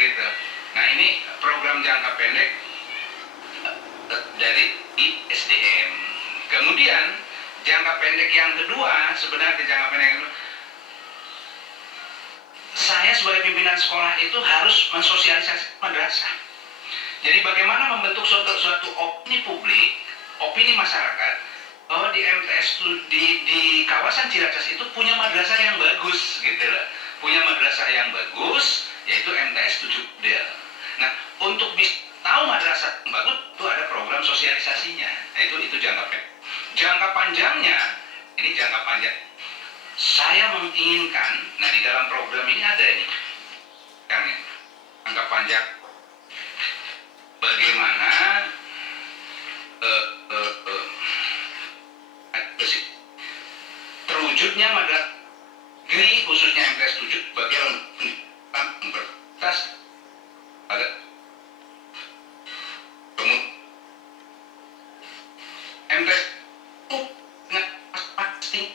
gitu. Nah ini program jangka pendek dari SDM. Kemudian jangka pendek yang kedua, sebenarnya jangka pendek yang kedua, saya sebagai pimpinan sekolah itu harus mensosialisasi madrasah. Jadi bagaimana membentuk suatu opini publik, opini masyarakat bahwa di MTS di kawasan Ciracas itu punya madrasah yang bagus gitu loh. Punya madrasah yang bagus yaitu MTS 7 Del. Nah, untuk bisa tahu madrasah yang bagus itu ada program sosialisasinya. Nah, itu jangka pendek. Jangka panjangnya, ini jangka panjang. Saya menginginkan, nah di dalam program ini ada ini, kan ya, jangka panjang. Bagaimana terwujudnya madrasah negeri khususnya MTS 7 bagi berbatas ada MTS pasti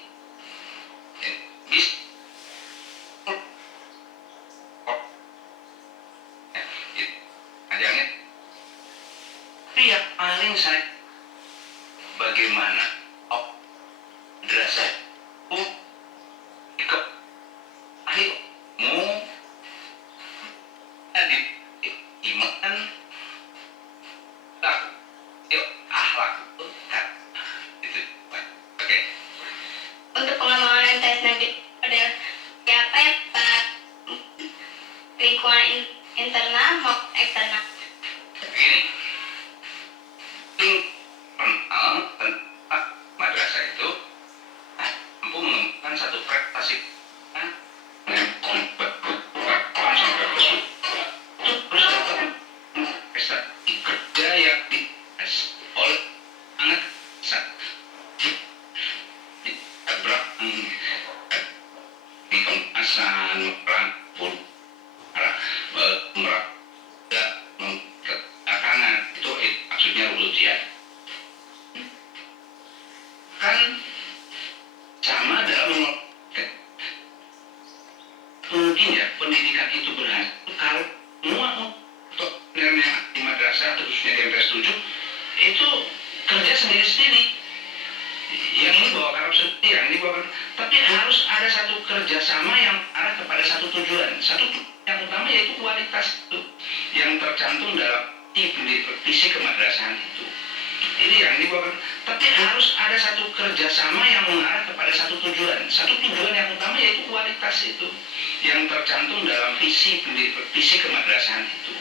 ajangnya yang paling saya bagaimana madrasah internal maupun eksternal. Madrasah itu mampu mengembangkan satu prestasi kerja yang oleh sangat di kemasan merangkul kanan itu maksudnya ujian kan sama dalam mungkin ya pendidikan itu berhasil kalau semua untuk yang di madrasah khususnya di MTS 7 itu kerja sendiri-sendiri, yang ini bawa karep sendiri, yang ini bawa tapi harus ada satu kerjasama yang arah kepada satu tujuan, yang utama yaitu kualitas itu yang tercantum dalam visi kemadrasahan itu. Ini yang dibawa, tapi harus ada satu kerjasama yang mengarah kepada satu tujuan yang utama yaitu kualitas itu yang tercantum dalam visi kemadrasahan itu.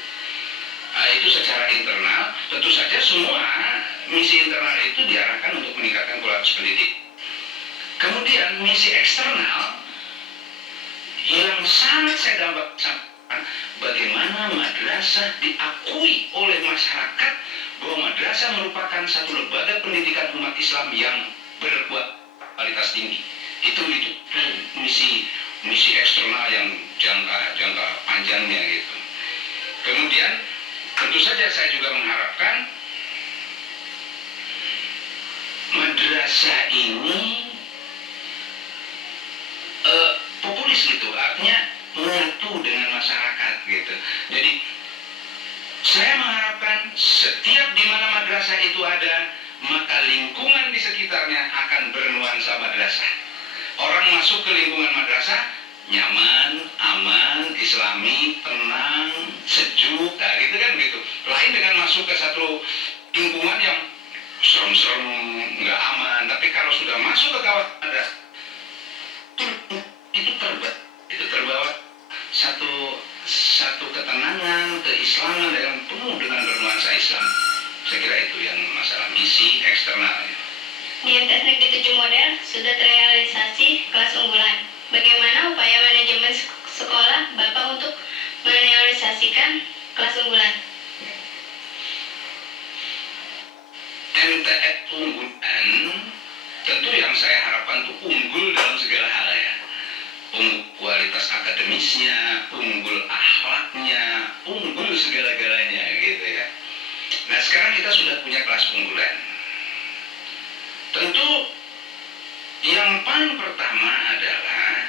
Nah, itu secara internal tentu saja semua misi internal itu diarahkan untuk meningkatkan kualitas pendidik. Kemudian misi eksternal yang sangat saya dambakan bagaimana madrasah diakui oleh masyarakat bahwa madrasah merupakan satu lembaga pendidikan umat Islam yang berkualitas tinggi. Itu misi eksternal yang jangka panjangnya gitu. Kemudian tentu saja saya juga mengharapkan madrasah ini populis gitu, artinya menyatu dengan masyarakat gitu. Jadi saya mengharapkan setiap di mana madrasah itu ada, maka lingkungan di sekitarnya akan bernuansa madrasah. Orang masuk ke lingkungan madrasah nyaman, aman, islami, tenang, sejuk, nah gitu kan gitu. Lain dengan masuk ke satu lingkungan yang serem-serem, nggak aman. Tapi kalau sudah masuk ke kawasan madrasah, itu terbawa satu ketenangan, keislaman yang penuh dengan bernuansa Islam. Saya kira itu yang masalah misi eksternal. Di MTS Negeri 7 Model sudah terrealisasi kelas unggulan. Bagaimana upaya manajemen sekolah Bapak untuk merealisasikan kelas unggulan? MTS unggulan tentu yang saya harapkan itu unggul dalam segala hal ya. Kualitas akademisnya, unggul akhlaknya, unggul segala-galanya gitu ya. Nah sekarang kita sudah punya kelas unggulan. Tentu yang paling pertama adalah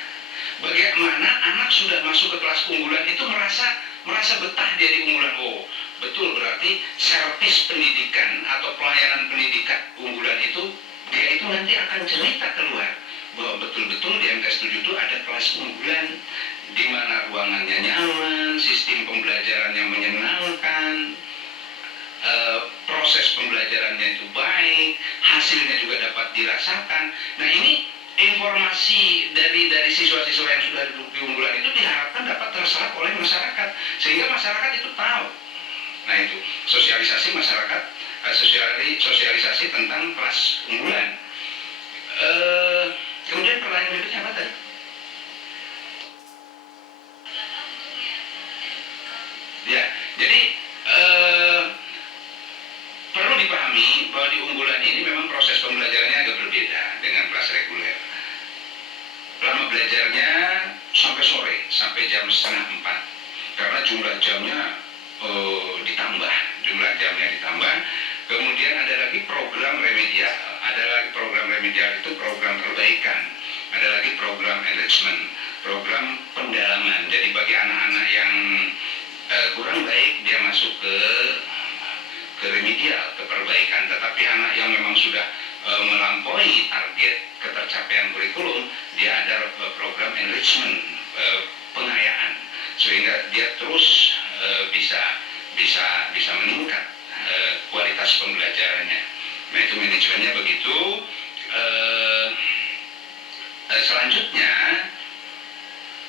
bagaimana anak sudah masuk ke kelas unggulan itu merasa merasa betah dia di unggulan. Oh, betul, berarti servis pendidikan atau pelayanan pendidikan unggulan itu, dia itu nanti akan cerita keluar bahwa betul-betul di MTS 7 itu ada kelas unggulan di mana ruangannya nyaman, sistem pembelajarannya menyenangkan, proses pembelajarannya itu baik, hasilnya juga dapat dirasakan. Nah, ini informasi dari siswa-siswa yang sudah duduk di unggulan itu diharapkan dapat terserap oleh masyarakat, sehingga masyarakat itu tahu. Nah, itu sosialisasi masyarakat, sosialisasi tentang kelas unggulan. Kemudian pertanyaan berikutnya apa tadi? Ya, jadi perlu dipahami bahwa di unggulan ini memang proses pembelajarannya agak berbeda dengan kelas reguler. Lama belajarnya sampai sore, sampai jam 3:30, karena jumlah jamnya ditambah, Kemudian ada lagi program remedial, itu program perbaikan, ada lagi program enrichment, program pendalaman. Jadi bagi anak-anak yang kurang baik, dia masuk ke remedial, ke perbaikan. Tetapi anak yang memang sudah melampaui target ketercapaian kurikulum, dia ada program enrichment, pengayaan, sehingga dia terus bisa meningkat kualitas pembelajarannya. Nah, itu manajemennya begitu. Selanjutnya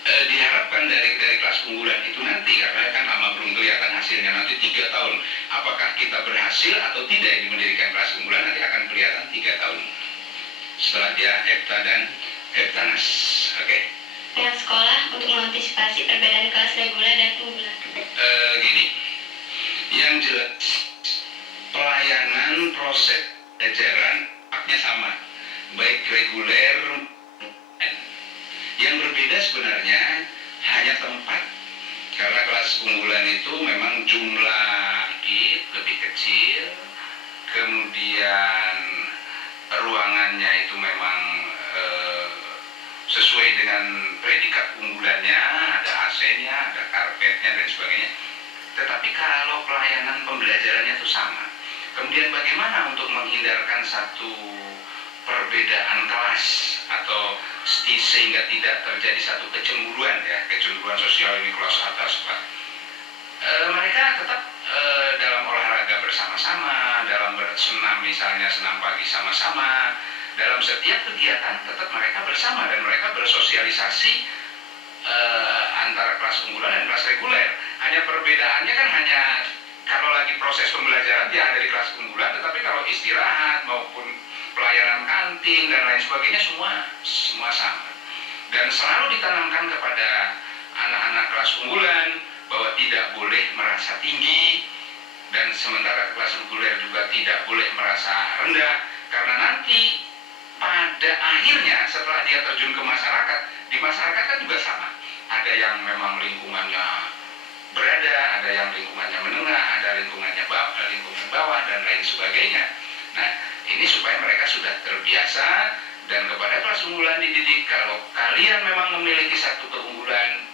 diharapkan dari kelas unggulan itu nanti, karena kan lama belum kelihatan hasilnya, nanti 3 tahun apakah kita berhasil atau tidak di mendirikan kelas unggulan, nanti akan kelihatan 3 tahun setelah dia EPTA dan EPTANAS. Oke? Pihak sekolah untuk mengantisipasi perbedaan kelas reguler dan unggulan. Gini, yang jelas pelayanan proses pelajaran haknya sama, baik reguler. Yang berbeda sebenarnya hanya tempat, karena kelas unggulan itu memang jumlah lebih kecil, kemudian ruangannya itu memang sesuai dengan predikat unggulannya, ada AC-nya, ada karpetnya dan sebagainya. Tetapi kalau pelayanan pembelajarannya itu sama. Kemudian bagaimana untuk menghindarkan satu perbedaan kelas atau sehingga tidak terjadi satu kecemburuan sosial, ini kelas atas, Pak. Mereka tetap dalam olahraga bersama-sama, dalam bersenam, misalnya senam pagi sama-sama, dalam setiap kegiatan tetap mereka bersama dan mereka bersosialisasi antara kelas unggulan dan kelas reguler. Hanya perbedaannya kan hanya kalau lagi proses pembelajaran dia ada di kelas unggulan, tetapi kalau istirahat maupun pelayanan kantin dan lain sebagainya semua sama. Dan selalu ditanamkan kepada anak-anak kelas unggulan bahwa tidak boleh merasa tinggi, dan sementara kelas reguler juga tidak boleh merasa rendah, karena nanti pada akhirnya setelah dia terjun ke masyarakat, di masyarakat kan juga sama. Ada yang memang lingkungannya berada, ada yang lingkungannya menengah, ada lingkungan bawah dan lain sebagainya. Nah, ini supaya mereka sudah terbiasa, dan kepada kelas unggulan dididik, kalau kalian memang memiliki satu keunggulan,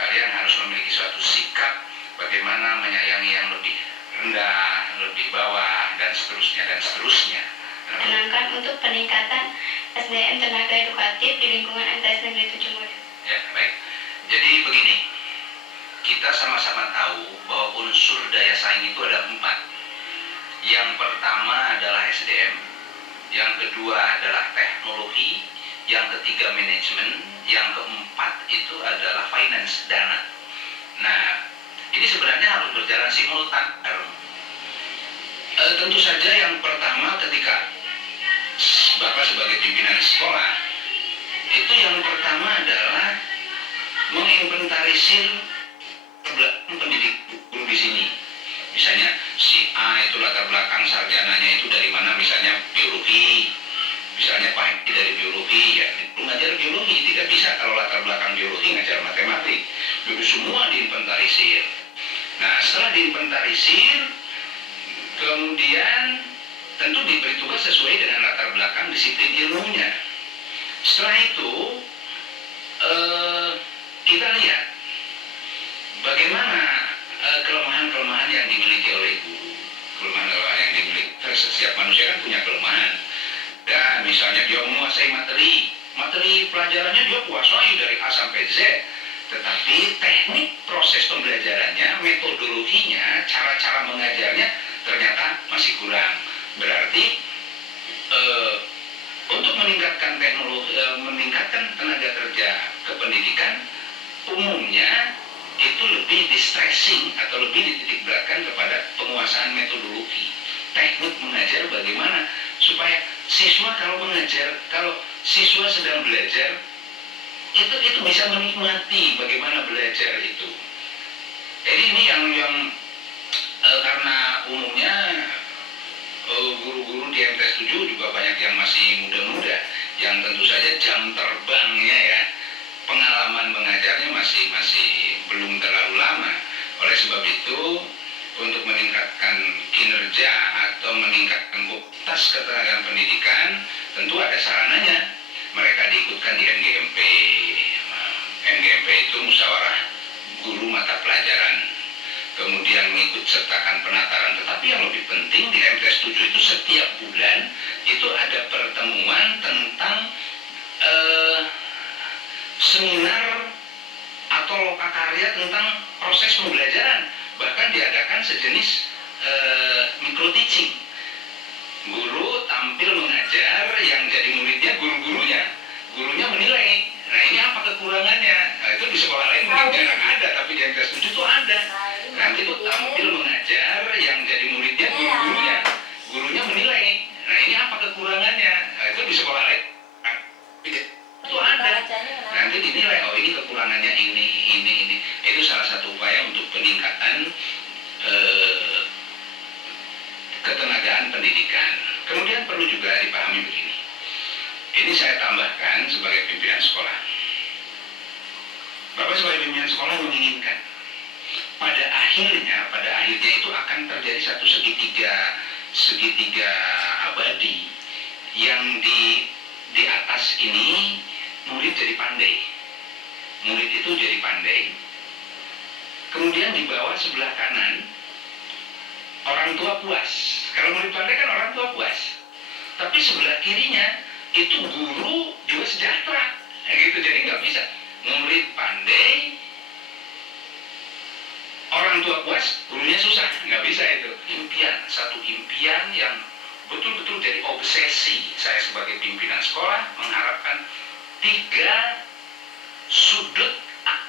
kalian harus memiliki suatu sikap bagaimana menyayangi yang lebih rendah, lebih bawah, dan seterusnya. Menangkan untuk peningkatan SDM tenaga edukatif di lingkungan MTS Negeri 7 Model. Ya, baik. Jadi begini, kita sama-sama tahu bahwa unsur daya saing itu ada 4. Yang pertama adalah SDM, yang kedua adalah teknologi, yang ketiga manajemen, yang keempat itu adalah finance, dana. Nah, ini sebenarnya harus berjalan simultan. Tentu saja yang pertama ketika Bapak sebagai pimpinan sekolah, itu yang pertama adalah menginventarisir pendidik guru di sini. Misalnya si A itu latar belakang sarjananya itu dari mana, misalnya biologi, misalnya Pak Hedi dari biologi, ya ngajar biologi, tidak bisa kalau latar belakang biologi ngajar matematik. Jadi semua diinventarisir. Nah, setelah diinventarisir, kemudian tentu diberi tugas sesuai dengan latar belakang disiplin ilmunya. Setelah itu kita lihat bagaimana setiap manusia kan punya kelemahan. Dan misalnya dia menguasai materi pelajarannya dia kuasai dari A sampai Z, tetapi teknik proses pembelajarannya, metodologinya, cara-cara mengajarnya ternyata masih kurang. Berarti untuk meningkatkan meningkatkan tenaga kerja kependidikan, umumnya itu lebih di stressing atau lebih dititik beratkan kepada penguasaan metodologi, teknik mengajar bagaimana supaya siswa kalau siswa sedang belajar itu bisa menikmati bagaimana belajar itu. Jadi ini yang karena umumnya guru-guru di MTS 7 juga banyak yang masih muda-muda, yang tentu saja jam terbangnya ya, pengalaman mengajarnya masih belum terlalu lama. Oleh sebab itu, untuk meningkatkan kinerja atau meningkatkan kualitas ketenagaan pendidikan, tentu ada sarananya. Mereka diikutkan di MGMP. MGMP itu musyawarah guru mata pelajaran. Kemudian mengikut sertakan penataran. Tetapi yang lebih penting di MTS 7 itu setiap bulan itu ada pertemuan tentang seminar atau lokakarya tentang proses pembelajaran. Bahkan diadakan sejenis micro teaching. Guru tampil mengajar, yang jadi muridnya gurunya menilai. Nah, ini apa kekurangannya? Nah, itu di sekolah lain mungkin jarang ada, tapi di MTS 7 itu ada. Nanti itu tampil mengajar, yang jadi muridnya gurunya menilai. Nah, ini apa kekurangannya? Nah, itu di sekolah lain itu ada. Nanti dinilai, oh ini kekurangannya ini. Itu salah satu upaya untuk peningkatan ketenagaan pendidikan. Kemudian perlu juga dipahami begini. Ini saya tambahkan sebagai pimpinan sekolah. Bapak sebagai pimpinan sekolah menginginkan pada akhirnya itu akan terjadi satu segitiga abadi, yang di atas ini murid jadi pandai. Murid itu jadi pandai. Kemudian di bawah sebelah kanan orang tua puas. Kalau murid pandai kan orang tua puas. Tapi sebelah kirinya itu guru juga sejahtera. Gitu. Jadi nggak bisa murid pandai, orang tua puas, gurunya susah. Nggak bisa itu. Satu impian yang betul-betul jadi obsesi saya sebagai pimpinan sekolah, mengharapkan 3 sudut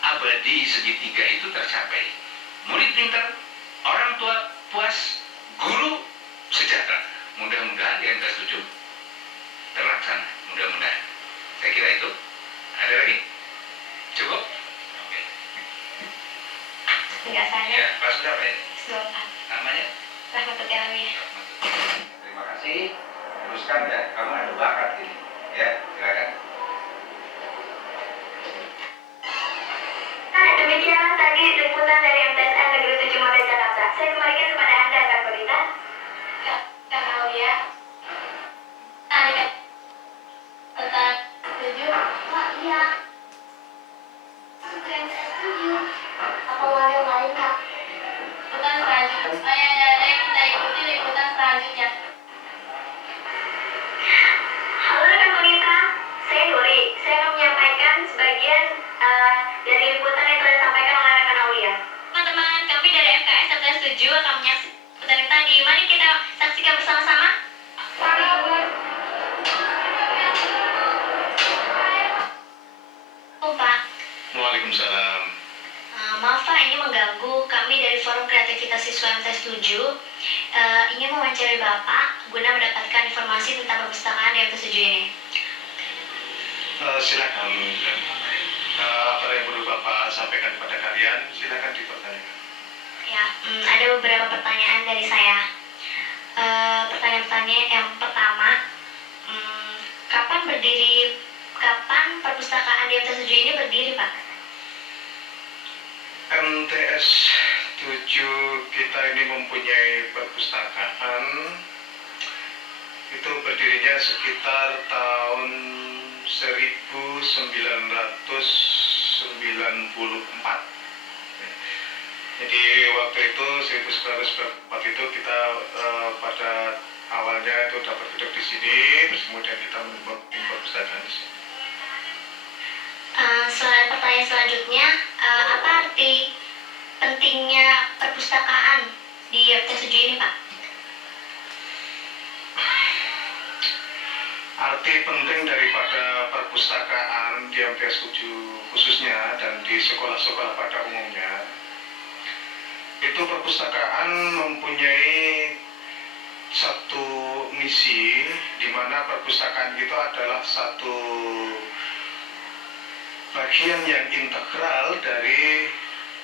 abadi segitiga itu tercapai. Murid pintar, orang tua puas, guru sejahtera. Mudah-mudahan di MTS 7 terlaksana. Mudah-mudahan. Saya kira itu. Ada lagi? Cukup? Oke. Enggak saya. Ya, kelas berapa ini? S24. Namanya? Rahmatul Alamiah. Terima kasih. Teruskan ya, kamu ada bakat ini. Ya, silakan. Demikianlah tadi liputan dari MTSN Negeri 7 Mada Jakarta. Saya kembalikan kepada Anda, Kak Berita. Kak Aulia. Tentang 7. Kak, iya. MTS 7. Apa mau yang lain, Kak? Liputan selanjutnya. Oh ya, ada yang kita ikuti liputan selanjutnya. Halo rekan pemirsa, saya Dori. Saya akan menyampaikan sebagian dari liputan yang telah disampaikan oleh rekan Aulia. Teman-teman, kami dari MKS MTS 7 akan menyaksikan liputan yang tadi. Mari kita saksikan bersama-sama. Pak. Waalaikumsalam. Maaf Pak, ini mengganggu. Kami dari Forum Kreativitas Siswa MTS 7 ingin mewawancari Bapak guna mendapatkan informasi tentang perpustakaan di MTS 7 ini. Silakan. Apa yang perlu Bapak sampaikan kepada kalian, silakan dipertanyakan. Ya, ada beberapa pertanyaan dari saya. Pertanyaan-pertanyaan yang pertama, kapan perpustakaan di MTS 7 ini berdiri, Pak? MTS 7 kita ini mempunyai perpustakaan itu berdirinya sekitar tahun 1994. Jadi waktu itu 1994 itu kita pada awalnya itu dapat duduk di sini, terus kemudian kita membuat perpustakaan di sini. Pertanyaan selanjutnya, apa arti pentingnya perpustakaan di FT7 ini, Pak? Arti penting daripada perpustakaan di MTS 7 khususnya dan di sekolah-sekolah pada umumnya, itu perpustakaan mempunyai satu misi di mana perpustakaan itu adalah satu bagian yang integral dari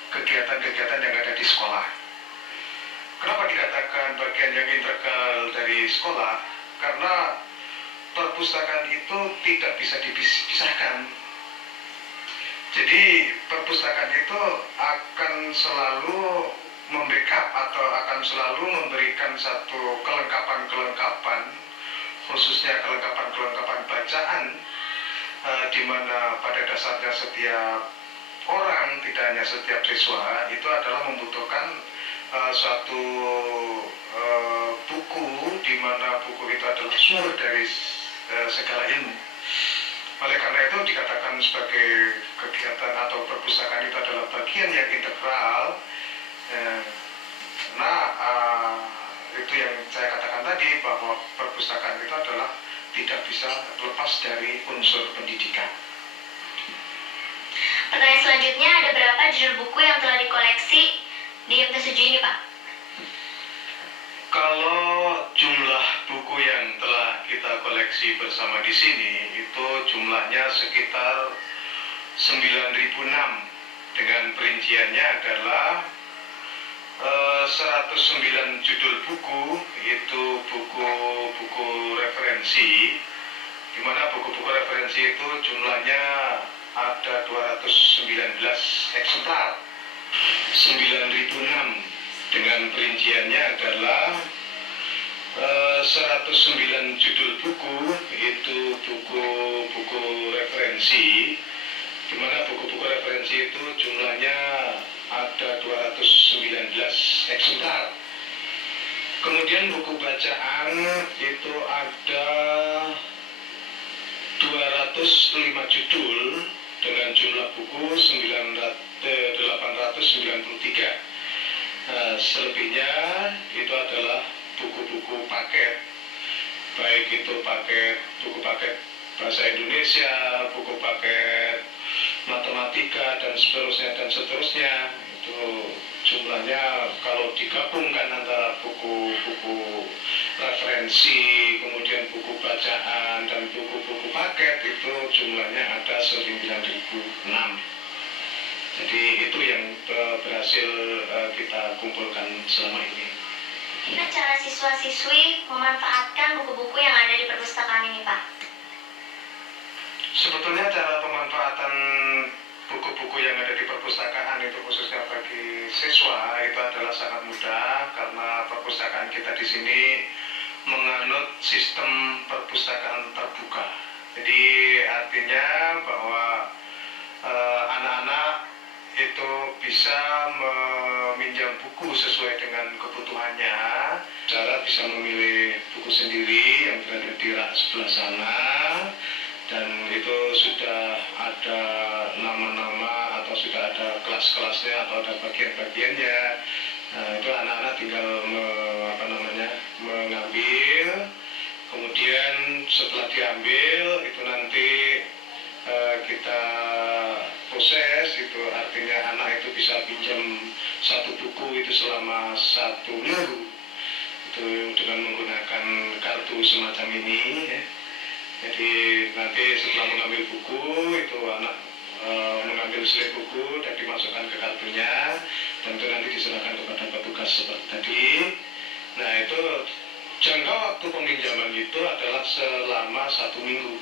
kegiatan-kegiatan yang ada di sekolah. Kenapa dikatakan bagian yang integral dari sekolah? Karena perpustakaan itu tidak bisa dipisahkan. Jadi perpustakaan itu akan selalu membackup atau akan selalu memberikan satu kelengkapan-kelengkapan, khususnya kelengkapan-kelengkapan bacaan, di mana pada dasarnya setiap orang, tidak hanya setiap siswa, itu adalah membutuhkan suatu buku, di mana buku itu adalah sumber dari segala ilmu. Oleh karena itu dikatakan sebagai kegiatan atau perpustakaan itu adalah bagian yang integral. Itu yang saya katakan tadi, bahwa perpustakaan itu adalah tidak bisa lepas dari unsur pendidikan. Pertanyaan selanjutnya, ada berapa judul buku yang telah dikoleksi di MT7 ini, Pak? Kalau jumlah buku yang telah kita koleksi bersama di sini itu jumlahnya sekitar 9.006, dengan perinciannya adalah 109 judul buku, itu buku-buku referensi, di mana buku-buku referensi itu jumlahnya ada 219 eksemplar. 9.006 dengan perinciannya adalah 109 judul buku, itu buku-buku referensi, di mana buku-buku referensi itu jumlahnya ada 219 eksemplar. Kemudian buku bacaan itu ada 205 judul dengan jumlah buku 893. Selebihnya itu adalah buku-buku paket, baik itu buku paket bahasa Indonesia, buku paket matematika, dan seterusnya. Itu jumlahnya kalau digabungkan antara buku-buku referensi, kemudian buku bacaan, dan buku-buku paket, itu jumlahnya ada 9.006. Jadi itu yang berhasil kita kumpulkan selama ini. Gimana cara siswa-siswi memanfaatkan buku-buku yang ada di perpustakaan ini, Pak? Sebetulnya cara pemanfaatan buku-buku yang ada di perpustakaan itu khususnya bagi siswa itu adalah sangat mudah, karena perpustakaan kita di sini menganut sistem perpustakaan terbuka. Jadi artinya bahwa anak-anak itu bisa meminjam buku sesuai dengan kebutuhannya. Cara bisa memilih buku sendiri yang berada di rak sebelah sana, dan itu sudah ada nama-nama atau sudah ada kelas-kelasnya atau ada bagian-bagiannya. Itu anak-anak tinggal mengambil, kemudian setelah diambil itu nanti kita proses, itu artinya anak itu bisa pinjam satu buku itu selama 1 minggu, itu dengan menggunakan kartu semacam ini ya. Jadi nanti setelah mengambil buku itu anak mengambil slip buku dan dimasukkan ke kartunya, dan itu nanti diserahkan kepada petugas seperti tadi. Nah, itu jangka waktu peminjaman itu adalah selama 1 minggu.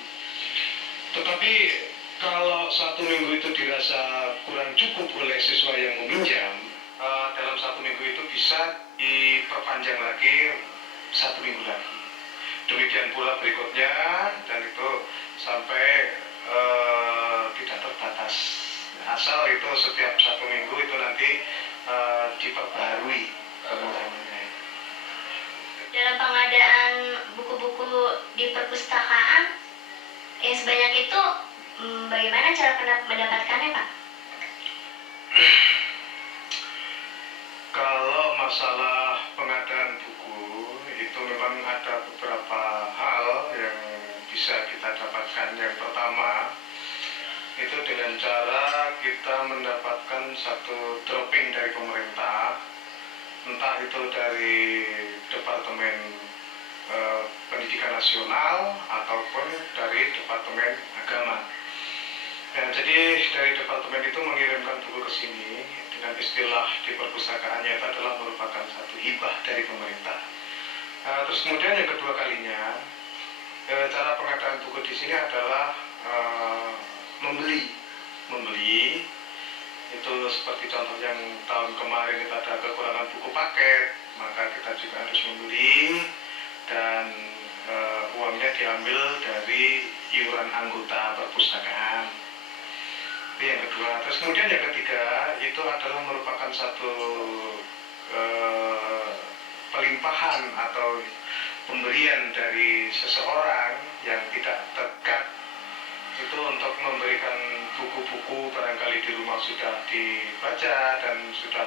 Tetapi kalau 1 minggu itu dirasa kurang cukup oleh siswa yang meminjam, dalam 1 minggu itu bisa diperpanjang lagi 1 minggu lagi. Demikian pula berikutnya, dan itu sampai tidak terbatas. Asal itu setiap 1 minggu itu nanti diperbarui peminjamannya. Dalam pengadaan buku di perpustakaan yang sebanyak itu, bagaimana cara mendapatkannya, Pak? Kalau masalah pengadaan buku itu memang ada beberapa hal yang bisa kita dapatkan. Yang pertama itu dengan cara kita mendapatkan satu dropping dari pemerintah, entah itu dari Departemen Pendidikan Nasional ataupun dari Departemen Agama. Ya, jadi dari departemen itu mengirimkan buku ke sini dengan istilah di perpustakaannya itu adalah merupakan satu hibah dari pemerintah. Terus kemudian yang kedua kalinya, cara pengadaan buku di sini adalah membeli itu seperti contoh yang tahun kemarin itu ada kekurangan buku paket, maka kita juga harus membeli dan uangnya diambil dari iuran anggota perpustakaan. Itu yang kedua. Terus kemudian yang ketiga itu adalah merupakan satu pelimpahan atau pemberian dari seseorang yang tidak tegak itu untuk memberikan buku-buku barangkali di rumah sudah dibaca dan sudah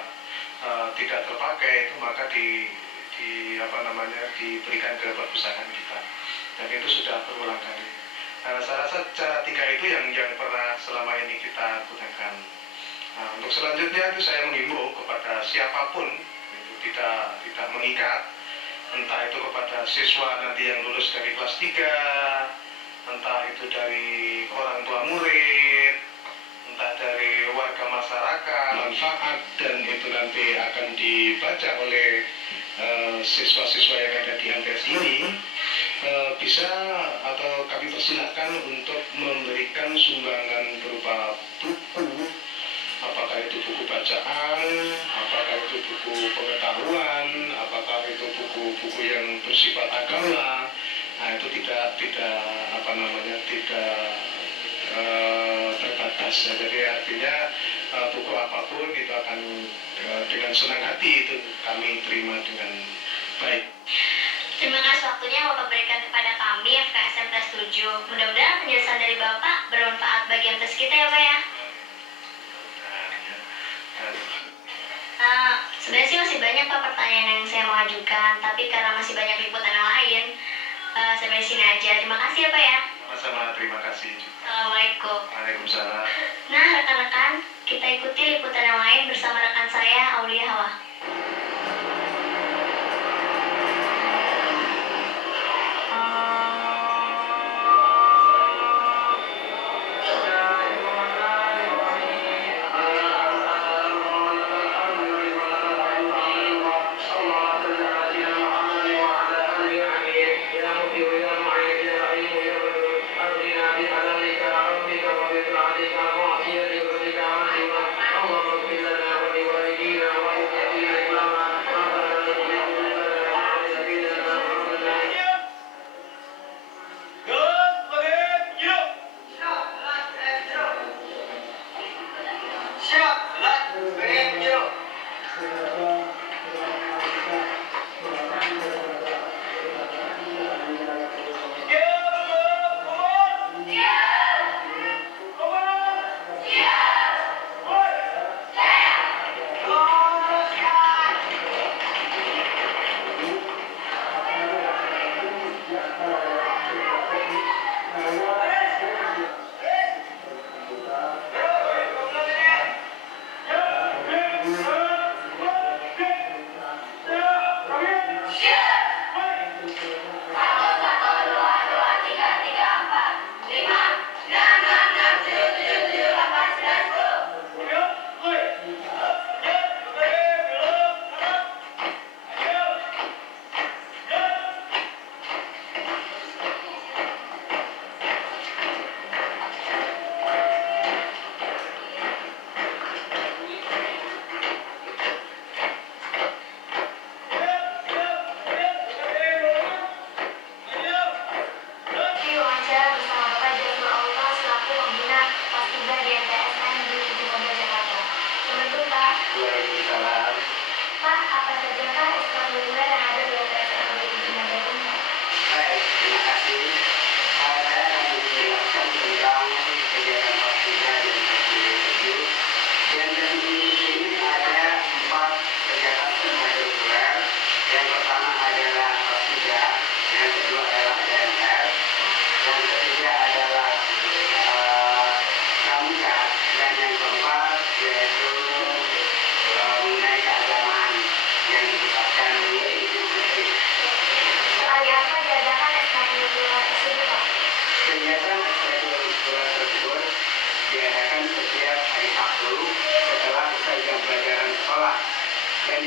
tidak terpakai, itu maka diberikan ke perpustakaan kita, dan itu sudah berulang kali. Saya rasa cara tiga itu yang pernah selama ini kita gunakan. Untuk selanjutnya itu saya mengimbau kepada siapapun, itu tidak mengikat, entah itu kepada siswa nanti yang lulus dari kelas 3, entah itu dari orang tua murid, entah dari warga masyarakat, manfaat dan itu nanti akan dibaca oleh siswa-siswa yang ada di MTS ini, bisa atau kami persilahkan untuk memberikan sumbangan berupa buku, apakah itu buku bacaan, apakah itu buku pengetahuan, apakah itu buku-buku yang bersifat agama. Nah, itu tidak terbatas. Ya. Jadi artinya buku apapun itu akan dengan senang hati itu kami terima dengan baik. Terima kasih waktunya yang Bapak berikan kepada kami FKS MTS 7. Mudah-mudahan penjelasan dari Bapak bermanfaat bagi MTS kita ya, Pak ya. Sebenarnya sih masih banyak Pak pertanyaan yang saya mau ajukan, tapi karena masih banyak liputan yang lain, sampai sini aja. Terima kasih ya Pak ya. Sama-sama, terima kasih. Assalamualaikum. Waalaikumsalam. Nah rekan-rekan, kita ikuti liputan yang lain bersama rekan saya Aulia Hawa. اللهم اغفر لنا ولوالدينا ولجميع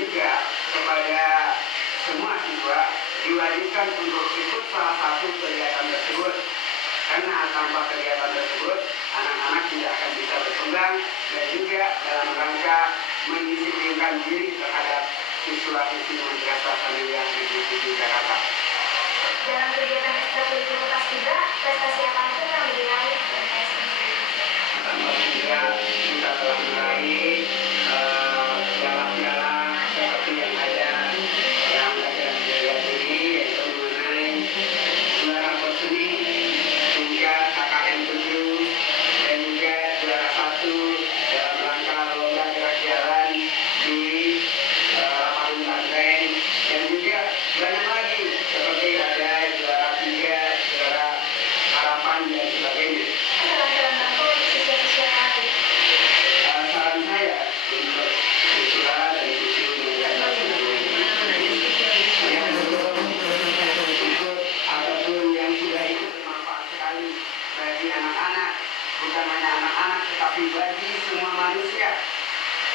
juga kepada semua siswa diwajibkan untuk ikut salah satu kegiatan tersebut, karena tanpa kegiatan tersebut anak-anak tidak akan bisa berkembang, dan juga dalam rangka mendisiplinkan diri terhadap siswa-siswi Madrasah Sanawiyah Negeri 7 Jakarta. Dalam kegiatan ekstrakurikuler Paskibra, prestasi apa aja yang diraih dan Paskibra kita telah meraih piala-piala seperti yang ada yang dilihat ini, yaitu mengenai juara perseni tingkat KKN 7 dan juga juara 1 dalam rangka lomba gerak jalan di lapangan banteng, dan juga banyak lagi seperti ada juara 3, juara harapan dan sebagainya. Saran saya untuk siswa dan siswi yang ikut ataupun yang sudah ikut bermanfaat sekali bagi anak-anak, bukan hanya anak-anak tetapi bagi semua manusia,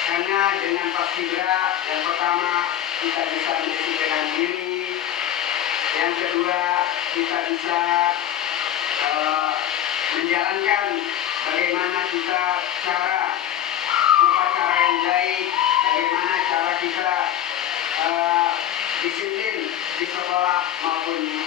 karena dengan Paskibra yang pertama kita bisa mendisiplinkan diri, yang kedua kita bisa menjalankan bagaimana kita cara upacara yang baik, bagaimana cara kita disiplin di sekolah maupun di